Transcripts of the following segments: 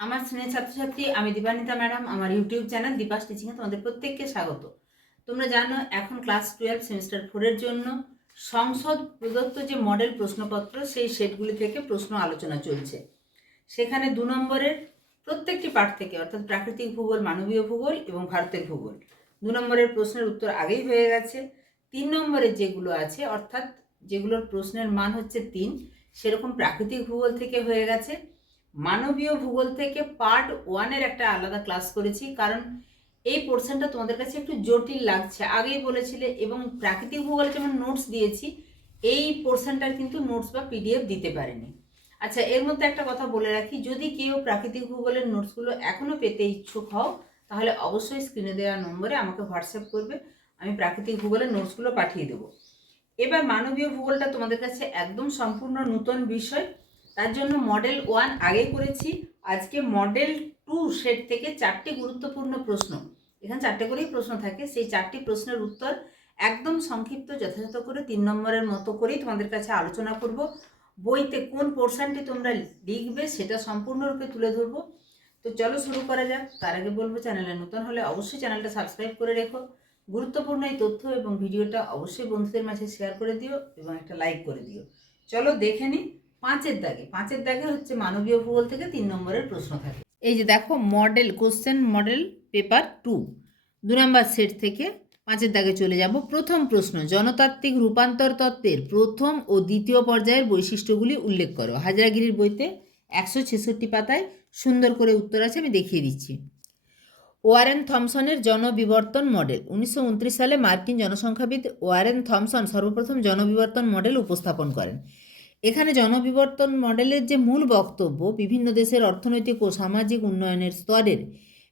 আমার স্নেহ ছাত্রছাত্রী, আমি দীপান্বিতা ম্যাডাম, আমার ইউটিউব চ্যানেল দীপাস টিচিংয়ে তোমাদের প্রত্যেককে স্বাগত। তোমরা জানো, এখন ক্লাস টুয়েলভ সেমিস্টার ফোরের জন্য সংসদ প্রদত্ত যে মডেল প্রশ্নপত্র, সেই সেটগুলি থেকে প্রশ্ন আলোচনা চলছে। সেখানে দু নম্বরের প্রত্যেকটি পাঠ থেকে, অর্থাৎ প্রাকৃতিক ভূগোল, মানবীয় ভূগোল এবং ভারতের ভূগোল, দু নম্বরের প্রশ্নের উত্তর আগেই হয়ে গেছে। তিন নম্বরের যেগুলো আছে, অর্থাৎ যেগুলোর প্রশ্নের মান হচ্ছে তিন, সেরকম প্রাকৃতিক ভূগোল থেকে হয়ে গেছে। মানবীয় ভূগোল থেকে পার্ট ওয়ানের একটা আলাদা ক্লাস করেছি, কারণ এই পোর্শনটা তোমাদের কাছে একটু জটিল লাগছে। আগেই বলেছিলে, এবং প্রাকৃতিক ভূগোলে যেমন নোটস দিয়েছি, এই পোর্শনটার কিন্তু নোটস বা পিডিএফ দিতে পারেনি। আচ্ছা এর মধ্যে একটা কথা বলে রাখি, যদি কেউ প্রাকৃতিক ভূগোলের নোটসগুলো এখনও পেতে ইচ্ছুক হও, তাহলে অবশ্যই স্ক্রিনে দেওয়া নম্বরে আমাকে হোয়াটসঅ্যাপ করবে, আমি প্রাকৃতিক ভূগোলের নোটসগুলো পাঠিয়ে দেবো। এবার মানবীয় ভূগোলটা তোমাদের কাছে একদম সম্পূর্ণ নতুন বিষয়। তার জন্য মডেল ওয়ান আগে করেছি। আজকে মডেল টু সেট থেকে চারটি গুরুত্বপূর্ণ প্রশ্ন। এখানে চারটে করেই প্রশ্ন থাকে। সেই চারটি প্রশ্নের উত্তর একদম সংক্ষিপ্ত, যথাযথ করে তিন নম্বরের মতো করেই তোমাদের কাছে আলোচনা করব। বইতে কোন পোর্শনটি তোমরা লিখবে সেটা সম্পূর্ণরূপে তুলে ধরবো। তো চলো শুরু করা যাক। তার আগে বলব চ্যানেলে নতুন হলে অবশ্যই চ্যানেলটা সাবস্ক্রাইব করে রেখো। গুরুত্বপূর্ণ এই তথ্য এবং ভিডিওটা অবশ্যই বন্ধুদের মাঝে শেয়ার করে দিও এবং একটা লাইক করে দিও। চলো দেখে নিই পাঁচের দাগে। পাঁচের দাগে হচ্ছে মানবীয় ভূগোল থেকে তিন নম্বরের প্রশ্ন থাকে। এই যে দেখো model question model paper two দু নম্বর সেট থেকে পাঁচের দাগে চলে যাব। প্রথম প্রশ্ন, জনতাত্ত্বিক রূপান্তর তত্ত্বের প্রথম ও দ্বিতীয় পর্যায়ের বৈশিষ্ট্যগুলি উল্লেখ করো। হাজারাগিরির বইতে একশো ছেষট্টি পাতায় সুন্দর করে উত্তর আছে, আমি দেখিয়ে দিচ্ছি। ওয়ারেন থমসনের জনবিবর্তন মডেল উনিশশো উনত্রিশ সালে মার্কিন জনসংখ্যাবিদ ওয়ারেন থমসন সর্বপ্রথম জনবিবর্তন মডেল উপস্থাপন করেন। এখানে জনবিবর্তন মডেলের যে মূল বক্তব্য, বিভিন্ন দেশের অর্থনৈতিক ও সামাজিক উন্নয়নের স্তরের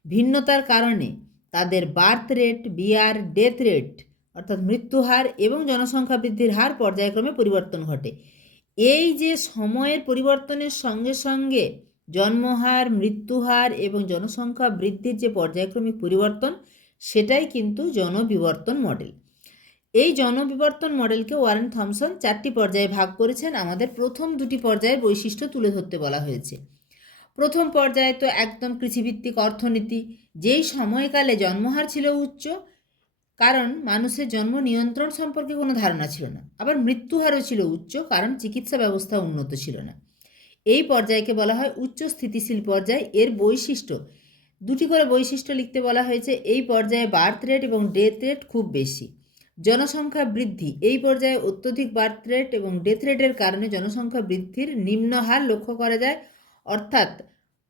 ভিন্নতার কারণে তাদের বার্থ রেট, বিয়ার, ডেথ রেট, অর্থাৎ মৃত্যুহার এবং জনসংখ্যা বৃদ্ধির হার পর্যায়ক্রমে পরিবর্তন ঘটে। এই যে সময়ের পরিবর্তনের সঙ্গে সঙ্গে জন্মহার মৃত্যুহার এবং জনসংখ্যা বৃদ্ধির যে পর্যায়ক্রমিক পরিবর্তন, সেটাই কিন্তু জনবিবর্তন মডেল। এই জনবিবর্তন মডেলকে ওয়ারেন থমসন চারটি পর্যায়ে ভাগ করেছেন। আমাদের প্রথম দুটি পর্যায়ের বৈশিষ্ট্য তুলে ধরতে বলা হয়েছে। প্রথম পর্যায়ে তো একদম কৃষিভিত্তিক অর্থনীতি। যেই সময়কালে জন্মহার ছিল উচ্চ, কারণ মানুষের জন্ম নিয়ন্ত্রণ সম্পর্কে কোনো ধারণা ছিল না। আবার মৃত্যুহারও ছিল উচ্চ, কারণ চিকিৎসা ব্যবস্থা উন্নত ছিল না। এই পর্যায়কে বলা হয় উচ্চ স্থিতিশীল পর্যায়। এর বৈশিষ্ট্য, দুটি করে বৈশিষ্ট্য লিখতে বলা হয়েছে। এই পর্যায়ে বার্থ রেট এবং ডেথ রেট খুব বেশি। জনসংখ্যা বৃদ্ধি। এই পর্যায়ে অত্যধিক বার্থ রেট এবং ডেথ রেটের কারণে জনসংখ্যা বৃদ্ধির নিম্ন হার লক্ষ্য করা যায়। অর্থাৎ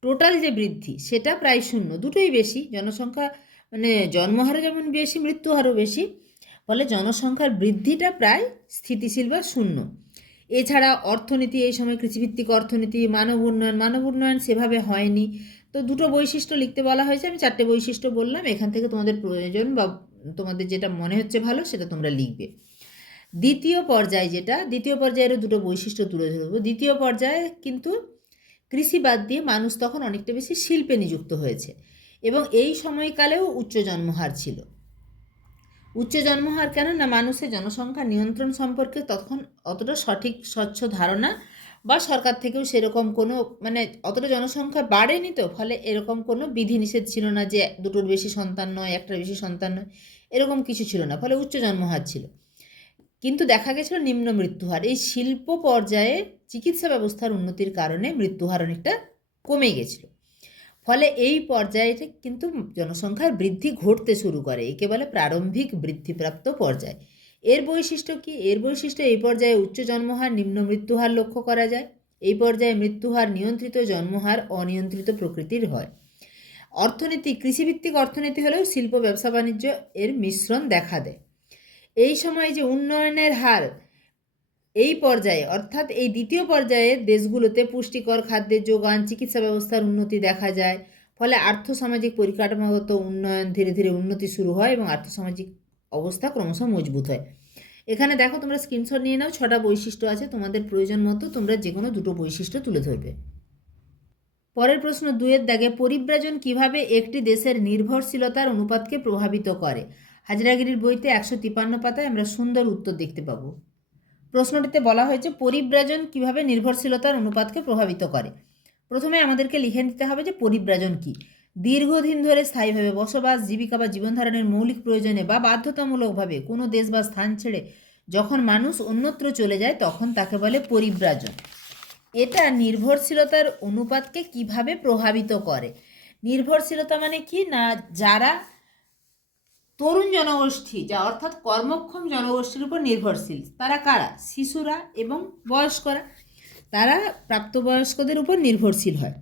টোটাল যে বৃদ্ধি, সেটা প্রায় শূন্য। দুটোই বেশি। জনসংখ্যা মানে জন্মহারও যেমন বেশি, মৃত্যুহারও বেশি, ফলে জনসংখ্যার বৃদ্ধিটা প্রায় স্থিতিশীল বা শূন্য। এছাড়া অর্থনীতি, এই সময় কৃষিভিত্তিক অর্থনীতি, মানব উন্নয়ন মানব উন্নয়ন সেভাবে হয়নি। তো দুটো বৈশিষ্ট্য লিখতে বলা হয়েছে। আমি চারটে বৈশিষ্ট্য বললাম। এখান থেকে তোমাদের প্রয়োজন বা তোমাদের যেটা মনে হচ্ছে ভালো, সেটা তোমরা লিখবে। দ্বিতীয় পর্যায় যেটা, দ্বিতীয় পর্যায়েরও দুটো বৈশিষ্ট্য তুলে ধরবো। দ্বিতীয় পর্যায়ে কিন্তু কৃষি বাদ দিয়ে মানুষ তখন অনেকটা বেশি শিল্পে নিযুক্ত হয়েছে এবং এই সময়কালেও উচ্চ জন্মহার ছিল। উচ্চ জন্মহার কেন না মানুষের জনসংখ্যা নিয়ন্ত্রণ সম্পর্কে তখন অতটা সঠিক, স্বচ্ছ ধারণা বা সরকার থেকেও সেরকম কোনো মানে অতটা জনসংখ্যা বাড়েনি তো, ফলে এরকম কোনো বিধিনিষেধ ছিল না যে দুটোর বেশি সন্তান নয়, একটার বেশি সন্তান নয়, এরকম কিছু ছিল না, ফলে উচ্চ জন্মহার ছিল। কিন্তু দেখা গেছিল নিম্ন মৃত্যুহার। এই শিল্প পর্যায়ে চিকিৎসা ব্যবস্থার উন্নতির কারণে মৃত্যুহার অনেকটা কমে গেছিল। ফলে এই পর্যায়ে কিন্তু জনসংখ্যার বৃদ্ধি ঘটতে শুরু করে, একে বলে প্রারম্ভিক বৃদ্ধিপ্রাপ্ত পর্যায়। এর বৈশিষ্ট্য কি? এর বৈশিষ্ট্য এই পর্যায়ে উচ্চ জন্মহার, নিম্ন মৃত্যুহার লক্ষ্য করা যায়। এই পর্যায়ে মৃত্যুহার নিয়ন্ত্রিত জন্মহার, অনিয়ন্ত্রিত প্রকৃতির হয়। অর্থনীতি, কৃষিভিত্তিক অর্থনীতি হলেও শিল্প, ব্যবসা, বাণিজ্য এর মিশ্রণ দেখা দেয়। এই সময় যে উন্নয়নের হার এই পর্যায়ে, অর্থাৎ এই দ্বিতীয় পর্যায়ে দেশগুলোতে পুষ্টিকর খাদ্যের যোগান, চিকিৎসা ব্যবস্থার উন্নতি দেখা যায়। ফলে আর্থসামাজিক পরিকাঠামোগত উন্নয়ন ধীরে ধীরে উন্নতি শুরু হয় এবং আর্থসামাজিক অবস্থা ক্রমশ মজবুত হয়। এখানে দেখো তোমরা স্ক্রিনশট নিয়ে নাও, ছটা বৈশিষ্ট্য আছে তোমাদের প্রয়োজন মতো তোমরা যে কোনো দুটো বৈশিষ্ট্য তুলে ধরবে। পরের প্রশ্ন, দুয়ের দাগে পরিব্রাজন কীভাবে একটি দেশের নির্ভরশীলতার অনুপাতকে প্রভাবিত করে? হাজরাগিরির বইতে একশো তিপান্ন পাতায় আমরা সুন্দর উত্তর দেখতে পাবো। প্রশ্নটিতে বলা হয়েছে, পরিব্রাজন কীভাবে নির্ভরশীলতার অনুপাতকে প্রভাবিত করে? প্রথমে আমাদেরকে লিখে নিতে হবে যে পরিব্রাজন কি। দীর্ঘদিন ধরে স্থায়ীভাবে বসবাস, জীবিকা বা জীবনধারণের মৌলিক প্রয়োজনে বা বাধ্যতামূলকভাবে কোনো দেশ বা স্থান ছেড়ে যখন মানুষ অন্যত্র চলে যায়, তখন তাকে বলে পরিব্রাজন এটা নির্ভরশীলতার অনুপাতকে কীভাবে প্রভাবিত করে? নির্ভরশীলতা মানে কি? না, যারা তরুণ জনগোষ্ঠী, যা অর্থাৎ কর্মক্ষম জনগোষ্ঠীর উপর নির্ভরশীল, তারা কারা? শিশুরা এবং বয়স্করা। তারা প্রাপ্তবয়স্কদের উপর নির্ভরশীল হয়।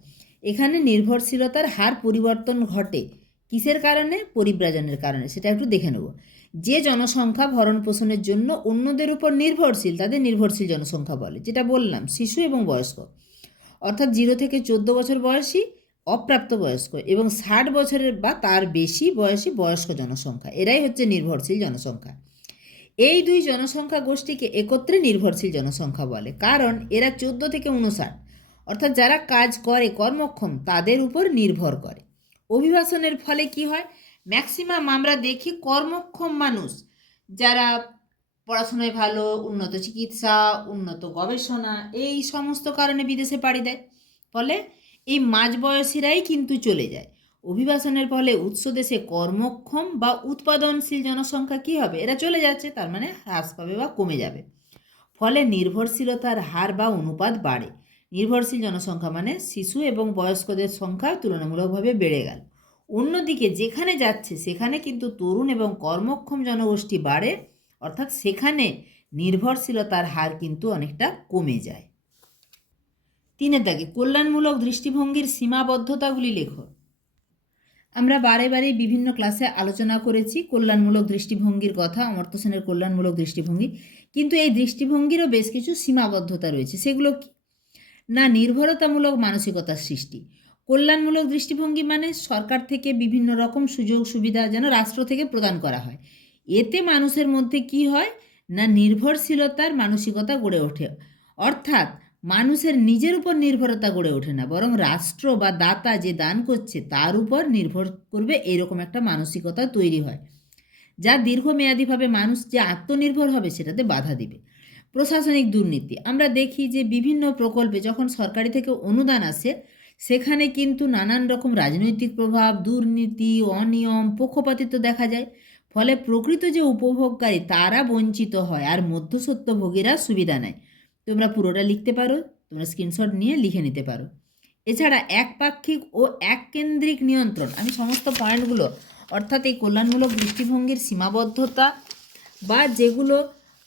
এখানে নির্ভরশীলতার হার পরিবর্তন ঘটে। কিসের কারণে? পরিব্রাজনের কারণে। সেটা একটু দেখে নেব। যে জনসংখ্যা ভরণ পোষণের জন্য অন্যদের উপর নির্ভরশীল, তাদের নির্ভরশীল জনসংখ্যা বলে, যেটা বললাম, শিশু এবং বয়স্ক। অর্থাৎ জিরো থেকে চোদ্দ বছর বয়সী অপ্রাপ্তবয়স্ক এবং ষাট বছরের বা তার বেশি বয়সী বয়স্ক জনসংখ্যা। এরাই হচ্ছে নির্ভরশীল জনসংখ্যা। এই দুই জনসংখ্যা গোষ্ঠীকে একত্রে নির্ভরশীল জনসংখ্যা বলে। কারণ এরা চোদ্দ থেকে উনষাট অর্থাৎ যারা কাজ করে কর্মক্ষম, তাদের উপর নির্ভর করে। অভিবাসনের ফলে কি হয়? ম্যাক্সিমাম আমরা দেখি কর্মক্ষম মানুষ, যারা পড়াশোনায় ভালো, উন্নত চিকিৎসা, উন্নত গবেষণা, এই সমস্ত কারণে বিদেশে পাড়ি দেয়। ফলে এই মাঝবয়সীরাই কিন্তু চলে যায়। অভিবাসনের ফলে উৎস দেশে কর্মক্ষম বা উৎপাদনশীল জনসংখ্যা কি হবে? এরা চলে যাচ্ছে, তার মানে হ্রাস পাবে বা কমে যাবে। ফলে নির্ভরশীলতার হার বা অনুপাত বাড়ে। নির্ভরশীল জনসংখ্যা মানে শিশু এবং বয়স্কদের সংখ্যা তুলনামূলকভাবে বেড়ে গেল। অন্যদিকে যেখানে যাচ্ছে, সেখানে কিন্তু তরুণ এবং কর্মক্ষম জনগোষ্ঠী বাড়ে, অর্থাৎ সেখানে নির্ভরশীলতার হার কিন্তু অনেকটা কমে যায়। তিনের দাগে, কল্যাণমূলক দৃষ্টিভঙ্গির সীমাবদ্ধতাগুলি লেখো। আমরা বারে বারে বিভিন্ন ক্লাসে আলোচনা করেছি কল্যাণমূলক দৃষ্টিভঙ্গির কথা, অমর্ত্য সেনের কল্যাণমূলক দৃষ্টিভঙ্গি। কিন্তু এই দৃষ্টিভঙ্গিরও বেশ কিছু সীমাবদ্ধতা রয়েছে। সেগুলো না নির্ভরতামূলক মানসিকতার সৃষ্টি। কল্যাণমূলক দৃষ্টিভঙ্গি মানে সরকার থেকে বিভিন্ন রকম সুযোগ সুবিধা যেন রাষ্ট্র থেকে প্রদান করা হয়। এতে মানুষের মধ্যে কি হয়? না নির্ভরশীলতার মানসিকতা গড়ে ওঠে। অর্থাৎ মানুষের নিজের উপর নির্ভরতা গড়ে ওঠে না, বরং রাষ্ট্র বা দাতা যে দান করছে তার উপর নির্ভর করবে এরকম একটা মানসিকতা তৈরি হয়। যা দীর্ঘমেয়াদীভাবে মানুষ যে আত্মনির্ভর হবে সেটাতে বাধা দিবে। প্রশাসনিক দুর্নীতি। আমরা দেখি যে বিভিন্ন প্রকল্পে যখন সরকারি থেকে অনুদান আসে, সেখানে কিন্তু নানান রকম রাজনৈতিক প্রভাব, দুর্নীতি, অনিয়ম, পক্ষপাতিত্ব দেখা যায়। ফলে প্রকৃত যে উপভোগকারী, তারা বঞ্চিত হয় আর মধ্যসত্ত্বভোগীরা সুবিধা নেয়। তোমরা পুরোটা লিখতে পারো, তোমরা স্ক্রিনশট নিয়ে লিখে নিতে পারো। এছাড়া একপাক্ষিক ও এককেন্দ্রিক নিয়ন্ত্রণ, আমি সমস্ত পয়েন্টগুলো অর্থাৎ এই কল্যাণমূলক দৃষ্টিভঙ্গির সীমাবদ্ধতা বা যেগুলো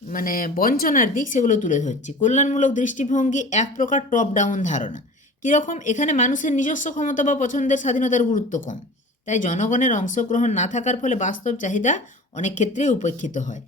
মানে বঞ্চনার দিক সেগুলো তুলে ধরছি। কল্যাণমূলক দৃষ্টিভঙ্গি এক প্রকার টপ ডাউন ধারণা। কীরকম? এখানে মানুষের নিজস্ব ক্ষমতা বা পছন্দের স্বাধীনতার গুরুত্ব কম। তাই জনগণের অংশগ্রহণ না থাকার ফলে বাস্তব চাহিদা অনেক ক্ষেত্রেই উপেক্ষিত হয়।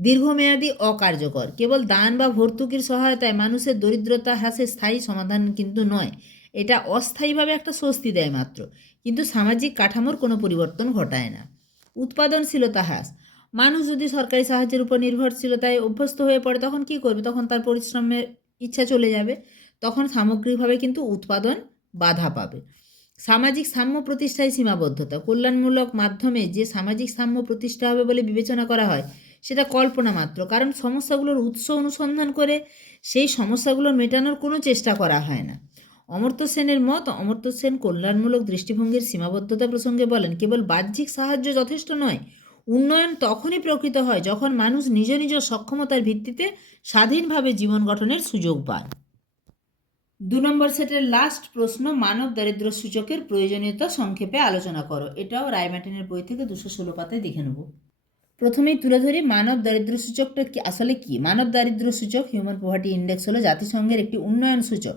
দীর্ঘমেয়াদী অকার্যকর। কেবল দান বা ভর্তুকির সহায়তায় মানুষের দরিদ্রতা হ্রাসের স্থায়ী সমাধান কিন্তু নয়। এটা অস্থায়ীভাবে একটা স্বস্তি দেয় মাত্র। কিন্তু সামাজিক কাঠামোর কোনো পরিবর্তন ঘটায় না। উৎপাদনশীলতা হ্রাস। মানুষ যদি সরকারি সাহায্যের উপর নির্ভরশীলতায় অভ্যস্ত হয়ে পড়ে, তখন কি করবে? তখন তার পরিশ্রমের ইচ্ছা চলে যাবে। তখন সামগ্রিকভাবে কিন্তু উৎপাদন বাধা পাবে। সামাজিক সাম্য প্রতিষ্ঠায় সীমাবদ্ধতা। কল্যাণমূলক মাধ্যমে যে সামাজিক সাম্য প্রতিষ্ঠা হবে বলে বিবেচনা করা হয়, সেটা কল্পনা মাত্র। কারণ সমস্যাগুলোর উৎস অনুসন্ধান করে সেই সমস্যাগুলো মেটানোর কোনো চেষ্টা করা হয় না। অমর্ত্য সেনের মত, অমর্ত্য সেন কল্যাণমূলক দৃষ্টিভঙ্গির সীমাবদ্ধতা প্রসঙ্গে বলেন, কেবল বাহ্যিক সাহায্য যথেষ্ট নয় উন্নয়ন তখনই প্রকৃত হয় যখন মানুষ নিজ নিজ সক্ষমতার ভিত্তিতে স্বাধীনভাবে জীবন গঠনের সুযোগ পায়। দু নম্বর সেটের লাস্ট প্রশ্ন, মানব দারিদ্র সূচকের প্রয়োজনীয়তা সংক্ষেপে আলোচনা করো। এটাও রায়মার্টিনের বই থেকে দুশো ষোলো পাতায় দেখে নেব। প্রথমেই তুলে ধরি, মানব দারিদ্র সূচকটা কি আসলে কি? মানব দারিদ্র সূচক হিউম্যান পোভার্টি ইন্ডেক্স হলো জাতিসংঘের একটি উন্নয়ন সূচক,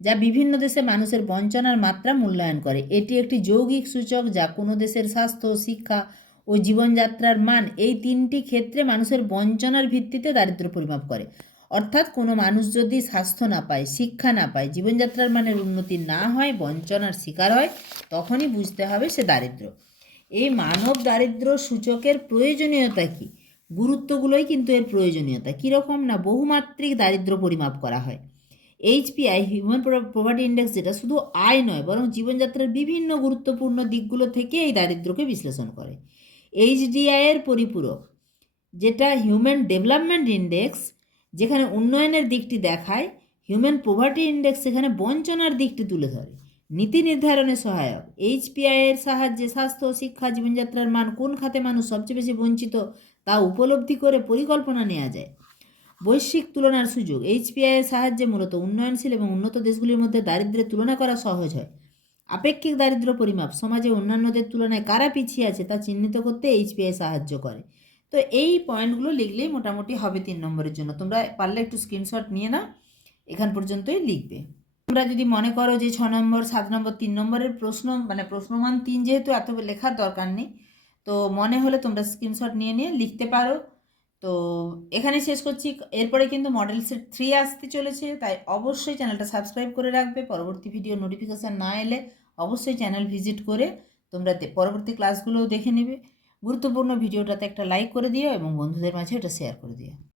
যা বিভিন্ন দেশে মানুষের বঞ্চনার মাত্রা মূল্যায়ন করে। এটি একটি যৌগিক সূচক যা কোনো দেশের স্বাস্থ্য, শিক্ষা ও জীবনযাত্রার মান এই তিনটি ক্ষেত্রে মানুষের বঞ্চনার ভিত্তিতে দারিদ্র পরিমাপ করে। অর্থাৎ কোনো মানুষ যদি স্বাস্থ্য না পায়, শিক্ষা না পায়, জীবনযাত্রার মানের উন্নতি না হয়, বঞ্চনার শিকার হয়, তখনই বুঝতে হবে সে দারিদ্র এই মানব দারিদ্র সূচকের প্রয়োজনীয়তা কি? গুরুত্বগুলোই কিন্তু এর প্রয়োজনীয়তা। কীরকম না বহুমাত্রিক দারিদ্র পরিমাপ করা হয়। এইচপিআই হিউম্যান প্রভার্টি ইন্ডেক্স যেটা শুধু আয় নয়, বরং জীবনযাত্রার বিভিন্ন গুরুত্বপূর্ণ দিকগুলো থেকে এই দারিদ্রকে বিশ্লেষণ করে। এইচডিআই এর পরিপূরক, যেটা হিউম্যান ডেভেলপমেন্ট ইন্ডেক্স যেখানে উন্নয়নের দিকটি দেখায় হিউম্যান পোভার্টি ইন্ডেক্স এখানে বঞ্চনার দিকটি তুলে ধরে। নীতি নির্ধারণে সহায়ক। এইচপিআই এর সাহায্যে স্বাস্থ্য, শিক্ষা, জীবনযাত্রার মান কোন খাতে মানুষ সবচেয়ে বেশি বঞ্চিত তা উপলব্ধি করে পরিকল্পনা নেওয়া যায়। বৈশ্বিক তুলনার সুযোগ। এইচপিআই এর সাহায্যে মূলত উন্নয়নশীল এবং উন্নত দেশগুলির মধ্যে দারিদ্র্যের তুলনা করা সহজ হয়। আপেক্ষিক দারিদ্র্য পরিমাপ, সমাজে অন্যান্যদের তুলনায় কারা পিছিয়ে আছে তা চিহ্নিত করতে এইচপিআই সাহায্য করে। তো এই পয়েন্টগুলো লিখলেই মোটামুটি হবে তিন নম্বরের জন্য। তোমরা পারলে একটু স্ক্রিনশট নিয়ে নাও, এখান পর্যন্তই লিখবে। তোমরা যদি মনে করো যে ছ নম্বর, সাত নম্বর, তিন নম্বরের প্রশ্ন মানে প্রশ্নমান তিন যেহেতু এত লেখার দরকার নেই, তো মনে হলে তোমরা স্ক্রিনশট নিয়ে নিয়ে লিখতে পারো। তো এখানে শেষ করছি। এরপরে কিন্তু মডেল সেট থ্রি আসতে চলেছে, তাই অবশ্যই চ্যানেলটা সাবস্ক্রাইব করে রাখবে। পরবর্তী ভিডিও নোটিফিকেশান না এলে অবশ্যই চ্যানেল ভিজিট করে তোমরা পরবর্তী ক্লাসগুলোও দেখে নেবে। গুরুত্বপূর্ণ ভিডিওটাতে একটা লাইক করে দিও এবং বন্ধুদের মাঝে এটা শেয়ার করে দিও।